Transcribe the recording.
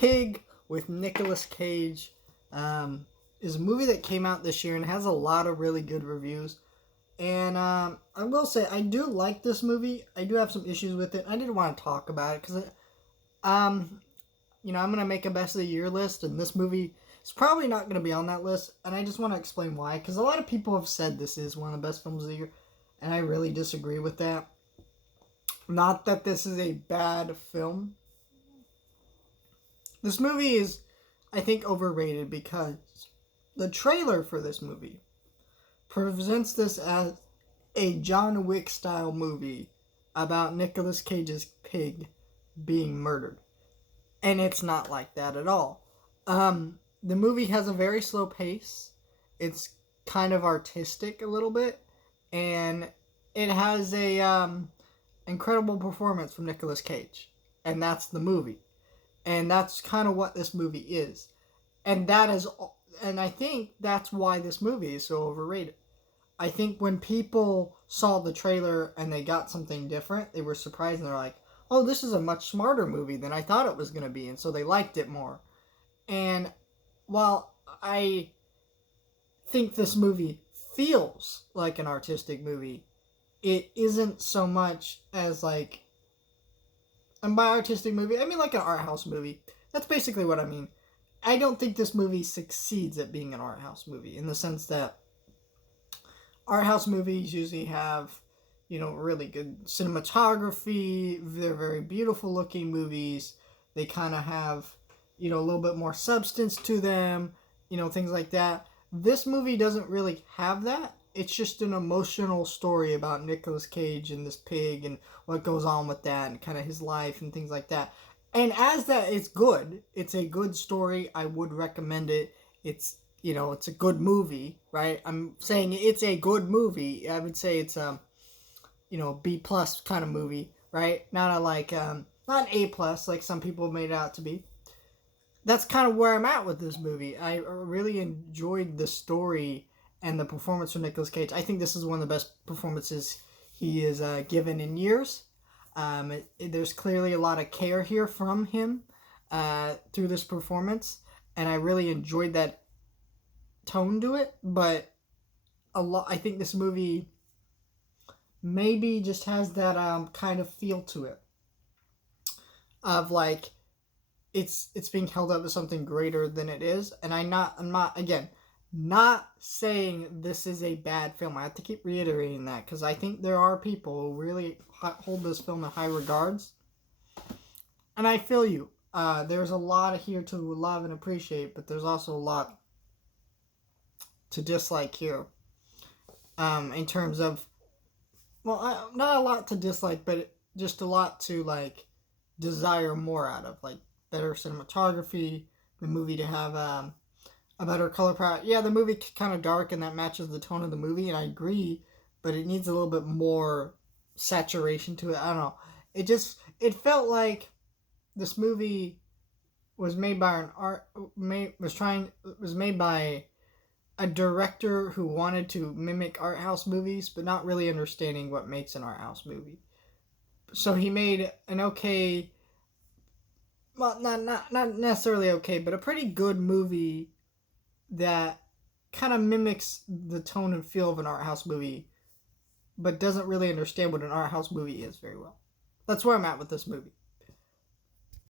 Pig with Nicolas Cage is a movie that came out this year and has a lot of really good reviews. And I will say, I do like this movie. I do have some issues with it. I didn't want to talk about it because, I'm going to make a best of the year list, and this movie is probably not going to be on that list. And I just want to explain why, because a lot of people have said this is one of the best films of the year, and I really disagree with that. Not that this is a bad film. This movie is, I think, overrated because the trailer for this movie presents this as a John Wick style movie about Nicolas Cage's pig being murdered. And it's not like that at all. The movie has a very slow pace. It's kind of artistic a little bit. And it has a incredible performance from Nicolas Cage. And that's the movie. And that's kind of what this movie is. And I think that's why this movie is so overrated. I think when people saw the trailer and they got something different, they were surprised and they're like, oh, this is a much smarter movie than I thought it was going to be. And so they liked it more. And while I think this movie feels like an artistic movie, it isn't so much as like, and by artistic movie, I mean like an art house movie. That's basically what I mean. I don't think this movie succeeds at being an art house movie in the sense that art house movies usually have, really good cinematography. They're very beautiful looking movies. They kind of have, a little bit more substance to them, things like that. This movie doesn't really have that. It's just an emotional story about Nicolas Cage and this pig and what goes on with that and kind of his life and things like that. And as that, it's good. It's a good story. I would recommend it. It's a good movie, right? I'm saying it's a good movie. I would say it's B plus kind of movie, right? Not not an A plus like some people made it out to be. That's kind of where I'm at with this movie. I really enjoyed the story and the performance from Nicolas Cage. I think this is one of the best performances he is given in years. There's clearly a lot of care here from him through this performance, and I really enjoyed that tone to it. But I think this movie maybe just has that kind of feel to it of like it's being held up as something greater than it is. And I'm not saying this is a bad film. I have to keep reiterating that because I think there are people who really hold this film in high regards. And I feel you. There's a lot here to love and appreciate, but there's also a lot to dislike here. In terms of, not a lot to dislike, but just a lot to like desire more out of, like better cinematography, the movie to have a better color palette. Yeah, the movie kind of dark and that matches the tone of the movie, and I agree, but it needs a little bit more saturation to it. I don't know. It felt like this movie was made by was made by a director who wanted to mimic art house movies, but not really understanding what makes an art house movie. So he made an okay, well, not necessarily okay, but a pretty good movie that kind of mimics the tone and feel of an art house movie, but doesn't really understand what an art house movie is very well. That's where I'm at with this movie.